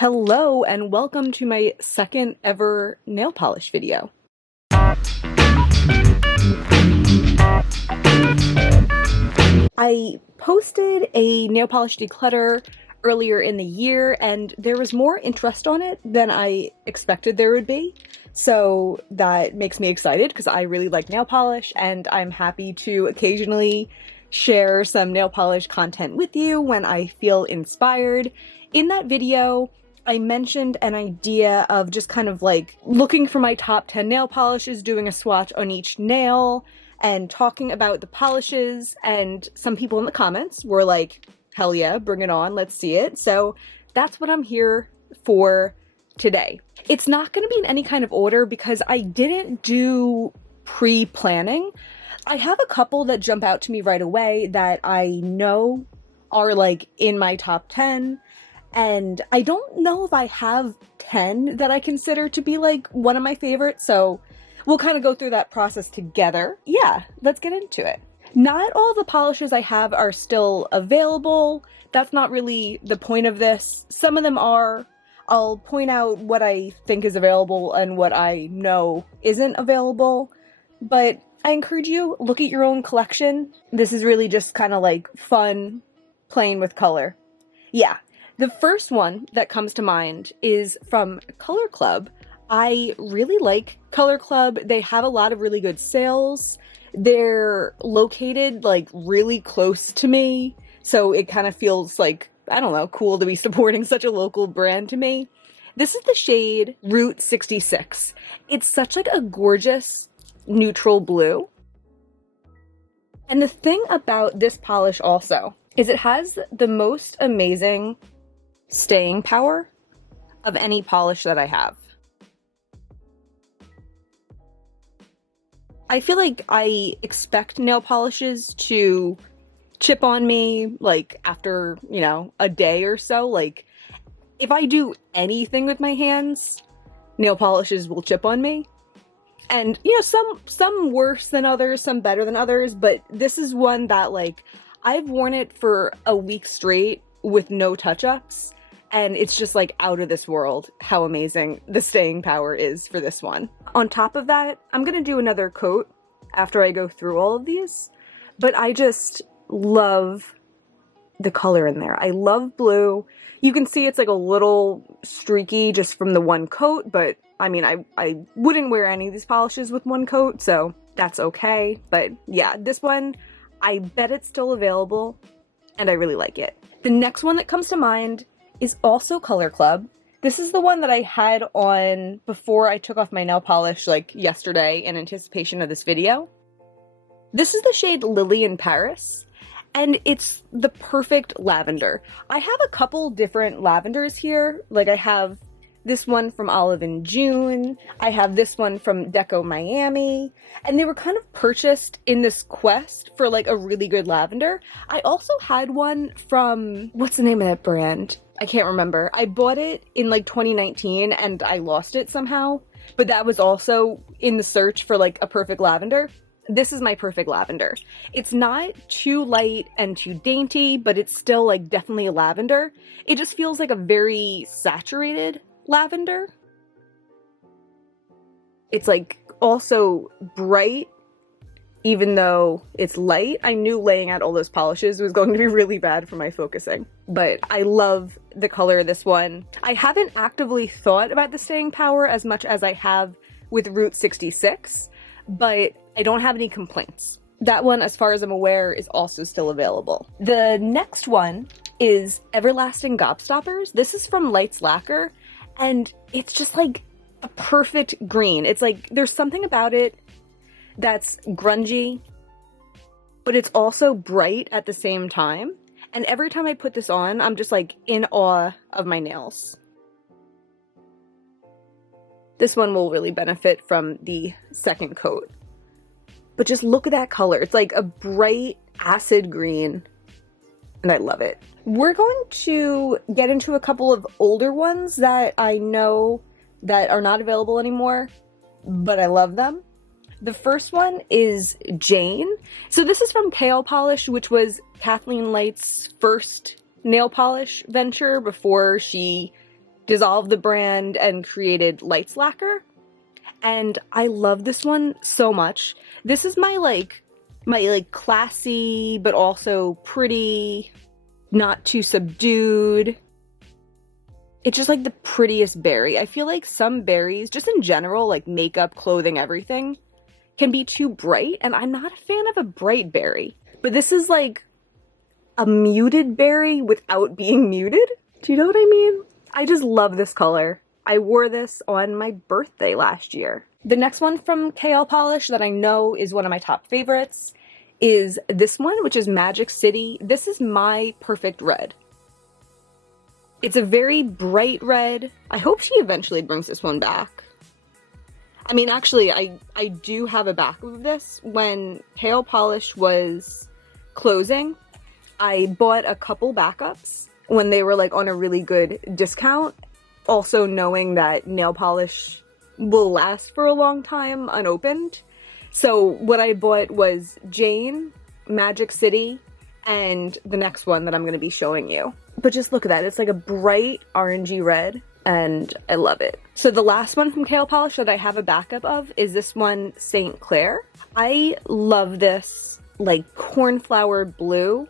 Hello and welcome to my second ever nail polish video. I posted a nail polish declutter earlier in the year and there was more interest on it than I expected there would be. So that makes me excited because I really like nail polish and I'm happy to occasionally share some nail polish content with you when I feel inspired. In that video, I mentioned an idea of just kind of like looking for my top 10 nail polishes, doing a swatch on each nail, and talking about the polishes, and some people in the comments were like, hell yeah, bring it on, let's see it. So that's what I'm here for today. It's not going to be in any kind of order because I didn't do pre-planning. I have a couple that jump out to me right away that I know are like in my top 10. And I don't know if I have 10 that I consider to be like one of my favorites, so we'll kind of go through that process together. Yeah, let's get into it. Not all the polishes I have are still available. That's not really the point of this. Some of them are. I'll point out what I think is available and what I know isn't available, but I encourage you, look at your own collection. This is really just kind of like fun, playing with color. Yeah. The first one that comes to mind is from Color Club. I really like Color Club. They have a lot of really good sales. They're located like really close to me, so it kind of feels like, I don't know, cool to be supporting such a local brand to me. This is the shade Route 66. It's such like a gorgeous neutral blue. And the thing about this polish also is it has the most amazing staying power of any polish that I have. I feel like I expect nail polishes to chip on me like after, a day or so. Like if I do anything with my hands, nail polishes will chip on me. And some worse than others, some better than others, but this is one that like I've worn it for a week straight with no touch-ups. And it's just like out of this world how amazing the staying power is for this one. On top of that, I'm gonna do another coat after I go through all of these, but I just love the color in there. I love blue. You can see it's like a little streaky just from the one coat, but I mean, I wouldn't wear any of these polishes with one coat, so that's okay. But yeah, this one, I bet it's still available and I really like it. The next one that comes to mind is also Color Club. This is the one that I had on before I took off my nail polish like yesterday in anticipation of this video. This is the shade Lily in Paris, and it's the perfect lavender. I have a couple different lavenders here. Like I have this one from Olive in June, I have this one from Deco Miami, and they were kind of purchased in this quest for like a really good lavender. I also had one from, what's the name of that brand? I can't remember. I bought it in like 2019 and I lost it somehow, but that was also in the search for like a perfect lavender. This is my perfect lavender. It's not too light and too dainty, but it's still like definitely a lavender. It just feels like a very saturated lavender. It's like also bright, even though it's light. I knew laying out all those polishes was going to be really bad for my focusing, but I love the color of this one. I haven't actively thought about the staying power as much as I have with Route 66, but I don't have any complaints. That one, as far as I'm aware, is also still available. The next one is Everlasting Gobstoppers. This is from Lights Lacquer, and it's just like a perfect green. It's like there's something about it that's grungy, but it's also bright at the same time. And every time I put this on, I'm just like in awe of my nails. This one will really benefit from the second coat. But just look at that color. It's like a bright acid green, and I love it. We're going to get into a couple of older ones that I know that are not available anymore, but I love them. The first one is Jane. So this is from Pale Polish, which was Kathleen Light's first nail polish venture before she dissolved the brand and created Lights Lacquer. And I love this one so much. This is my classy, but also pretty, not too subdued. It's just like the prettiest berry. I feel like some berries, just in general, like makeup, clothing, everything, can be too bright, and I'm not a fan of a bright berry. But this is like a muted berry without being muted. Do you know what I mean? I just love this color. I wore this on my birthday last year. The next one from KL Polish that I know is one of my top favorites is this one, which is Magic City. This is my perfect red. It's a very bright red. I hope she eventually brings this one back. I mean, actually, I do have a backup of this. When KL Polish was closing, I bought a couple backups when they were like on a really good discount. Also knowing that nail polish will last for a long time unopened. So what I bought was Jane, Magic City, and the next one that I'm going to be showing you. But just look at that. It's like a bright orangey red, and I love it. So the last one from KL Polish that I have a backup of is this one, St. Clair. I love this like cornflower blue.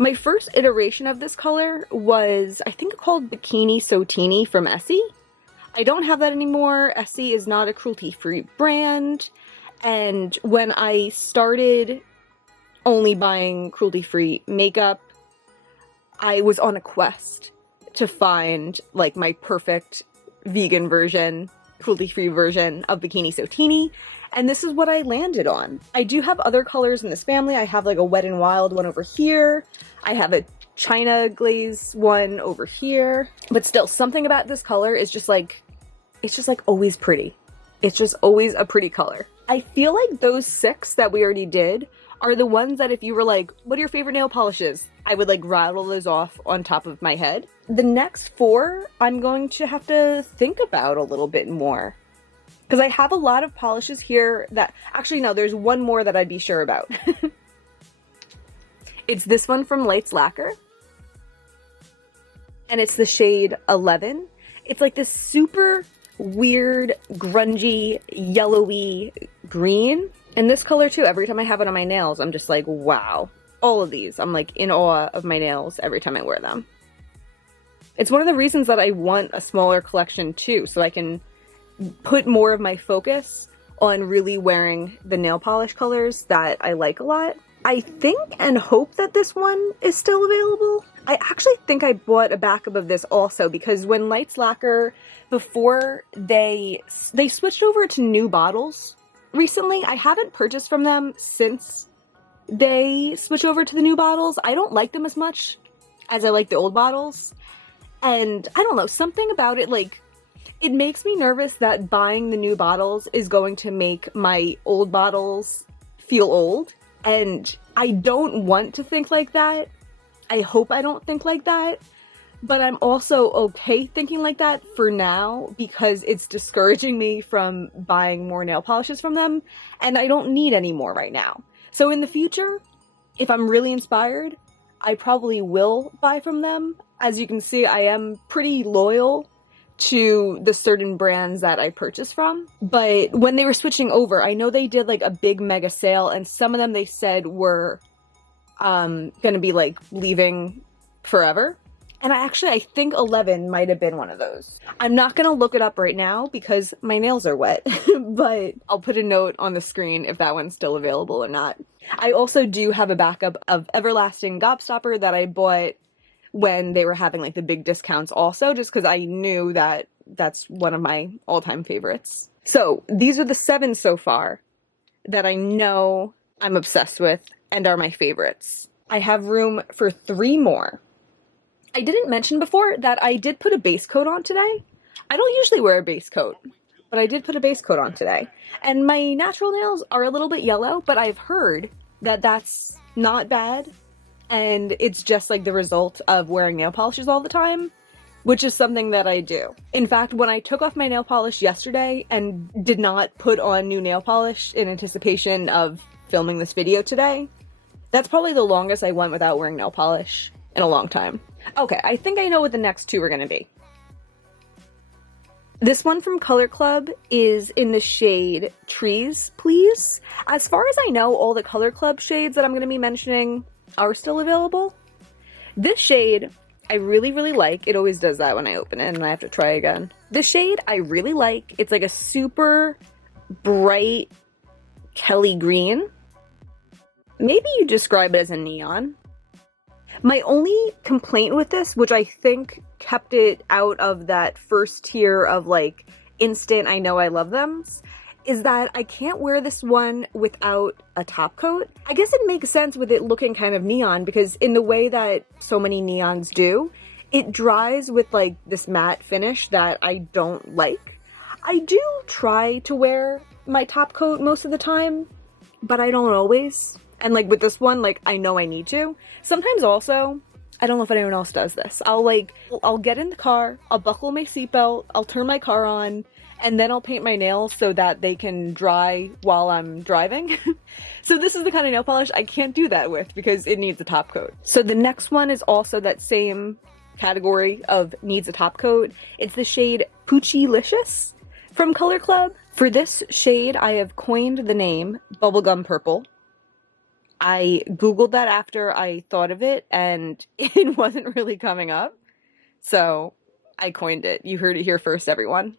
My first iteration of this color was, I think, called Bikini Sotini from Essie. I don't have that anymore. Essie is not a cruelty-free brand. And when I started only buying cruelty-free makeup, I was on a quest to find like my perfect vegan version, cruelty-free version of Bikini Sotini, and this is what I landed on. I do have other colors in this family. I have like a Wet n Wild one over here. I have a China Glaze one over here. But still, something about this color is just like, it's just like always pretty. It's just always a pretty color. I feel like those 6 that we already did are the ones that if you were like, what are your favorite nail polishes? I would like rattle those off on top of my head. The next 4, I'm going to have to think about a little bit more. Because I have a lot of polishes here that, actually no, there's one more that I'd be sure about. It's this one from Lights Lacquer. And it's the shade 11. It's like this super weird, grungy, yellowy green. And this color too, every time I have it on my nails, I'm just like, wow. All of these, I'm like in awe of my nails every time I wear them. It's one of the reasons that I want a smaller collection too, so I can put more of my focus on really wearing the nail polish colors that I like a lot. I think and hope that this one is still available. I actually think I bought a backup of this also because when Lights Lacquer, before they switched over to new bottles recently, I haven't purchased from them since they switched over to the new bottles. I don't like them as much as I like the old bottles. And I don't know, something about it, like, it makes me nervous that buying the new bottles is going to make my old bottles feel old. And I don't want to think like that. I hope I don't think like that. But I'm also okay thinking like that for now because it's discouraging me from buying more nail polishes from them. And I don't need any more right now. So in the future, if I'm really inspired, I probably will buy from them. As you can see, I am pretty loyal to the certain brands that I purchase from. But when they were switching over, I know they did like a big mega sale, and some of them they said were gonna be like leaving forever. And I think 11 might have been one of those. I'm not gonna look it up right now because my nails are wet, but I'll put a note on the screen if that one's still available or not. I also do have a backup of Everlasting Gobstopper that I bought when they were having like the big discounts also, just because I knew that that's one of my all-time favorites. So these are the 7 so far that I know I'm obsessed with and are my favorites. I have room for 3 more. I didn't mention before that I did put a base coat on today. I don't usually wear a base coat, but I did put a base coat on today. And my natural nails are a little bit yellow, but I've heard that that's not bad. And it's just like the result of wearing nail polishes all the time, which is something that I do. In fact, when I took off my nail polish yesterday and did not put on new nail polish in anticipation of filming this video today, that's probably the longest I went without wearing nail polish in a long time. Okay, I think I know what the next 2 are gonna be. This one from Color Club is in the shade Trees, Please. As far as I know, all the Color Club shades that I'm going to be mentioning are still available. This shade I really, really like. It always does that when I open it and I have to try again. This shade I really like. It's like a super bright Kelly green. Maybe you describe it as a neon. My only complaint with this, which I think kept it out of that first tier of like instant I know I love them, is that I can't wear this one without a top coat. I guess it makes sense with it looking kind of neon because in the way that so many neons do, it dries with like this matte finish that I don't like. I do try to wear my top coat most of the time, but I don't always. And like with this one, like I know I need to. Sometimes also, I don't know if anyone else does this. I'll get in the car, I'll buckle my seatbelt, I'll turn my car on, and then I'll paint my nails so that they can dry while I'm driving. So this is the kind of nail polish I can't do that with because it needs a top coat. So the next one is also that same category of needs a top coat. It's the shade Poochylicious from Color Club. For this shade, I have coined the name Bubblegum Purple. I googled that after I thought of it and it wasn't really coming up. So I coined it. You heard it here first, everyone.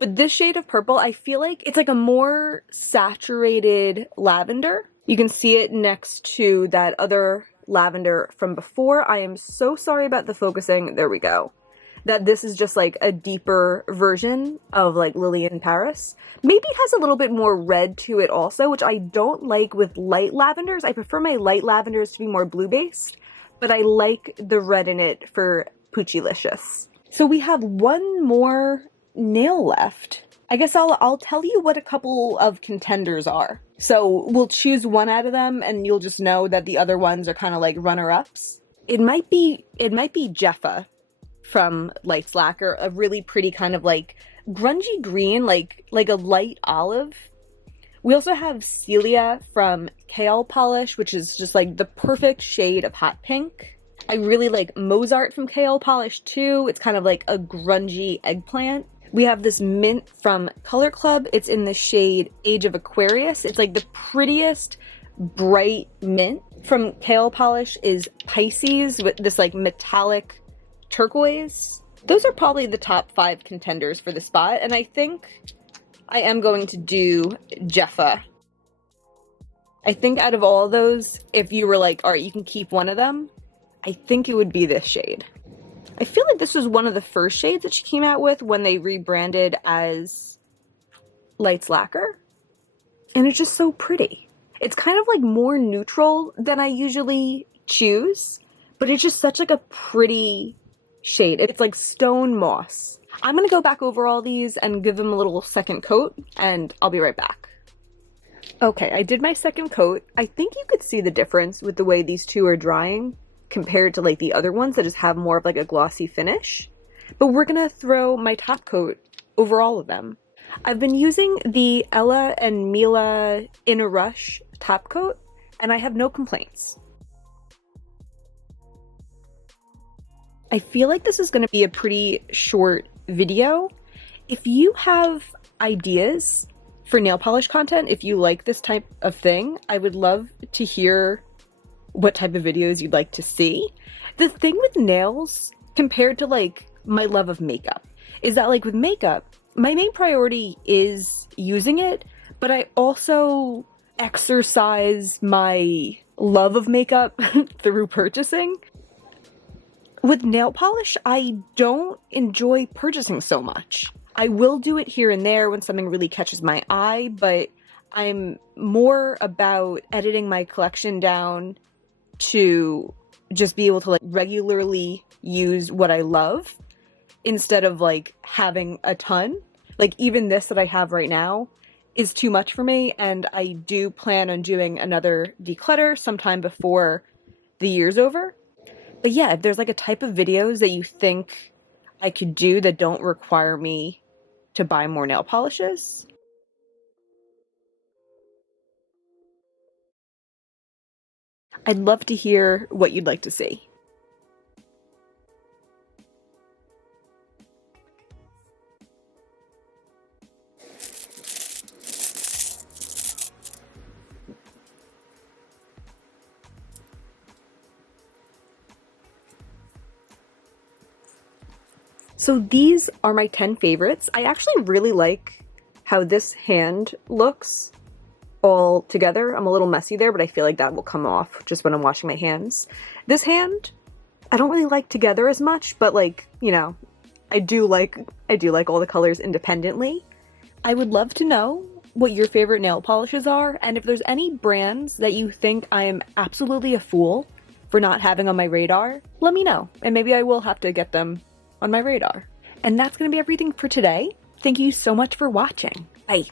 But this shade of purple, I feel like it's like a more saturated lavender. You can see it next to that other lavender from before. I am so sorry about the focusing. There we go. That this is just like a deeper version of like Lily in Paris. Maybe it has a little bit more red to it also, which I don't like with light lavenders. I prefer my light lavenders to be more blue-based, but I like the red in it for Poochylicious. So we have one more nail left. I guess I'll tell you what a couple of contenders are. So we'll choose one out of them and you'll just know that the other ones are kind of like runner-ups. It might be Jeffa from Lights Lacquer, a really pretty kind of like grungy green, like a light olive. We also have Celia from Kale Polish, which is just like the perfect shade of hot pink. I really like Mozart from Kale Polish too. It's kind of like a grungy eggplant. We have this mint from Color Club. It's in the shade Age of Aquarius. It's like the prettiest bright mint. From Kale Polish is Pisces with this like metallic turquoise. Those are probably the top 5 contenders for the spot, and I think I am going to do Jeffa. I think out of all of those, if you were like, all right, you can keep one of them, I think it would be this shade. I feel like this was one of the first shades that she came out with when they rebranded as Lights Lacquer, and it's just so pretty. It's kind of like more neutral than I usually choose, but it's just such like a pretty shade. It's like stone moss. I'm gonna go back over all these and give them a little second coat, and I'll be right back. Okay, I did my second coat. I think you could see the difference with the way these two are drying compared to like the other ones that just have more of like a glossy finish. But we're gonna throw my top coat over all of them. I've been using the Ella and Mila In a Rush top coat, and I have no complaints. I feel like this is going to be a pretty short video. If you have ideas for nail polish content, if you like this type of thing, I would love to hear what type of videos you'd like to see. The thing with nails, compared to like my love of makeup, is that like with makeup, my main priority is using it, but I also exercise my love of makeup through purchasing. With nail polish, I don't enjoy purchasing so much. I will do it here and there when something really catches my eye, but I'm more about editing my collection down to just be able to like regularly use what I love instead of like having a ton. Like even this that I have right now is too much for me, and I do plan on doing another declutter sometime before the year's over. But yeah, if there's like a type of videos that you think I could do that don't require me to buy more nail polishes, I'd love to hear what you'd like to see. So these are my 10 favorites. I actually really like how this hand looks all together. I'm a little messy there, but I feel like that will come off just when I'm washing my hands. This hand, I don't really like together as much, but like, you know, I do like all the colors independently. I would love to know what your favorite nail polishes are, and if there's any brands that you think I am absolutely a fool for not having on my radar, let me know, and maybe I will have to get them on my radar. And that's gonna be everything for today. Thank you so much for watching. Bye.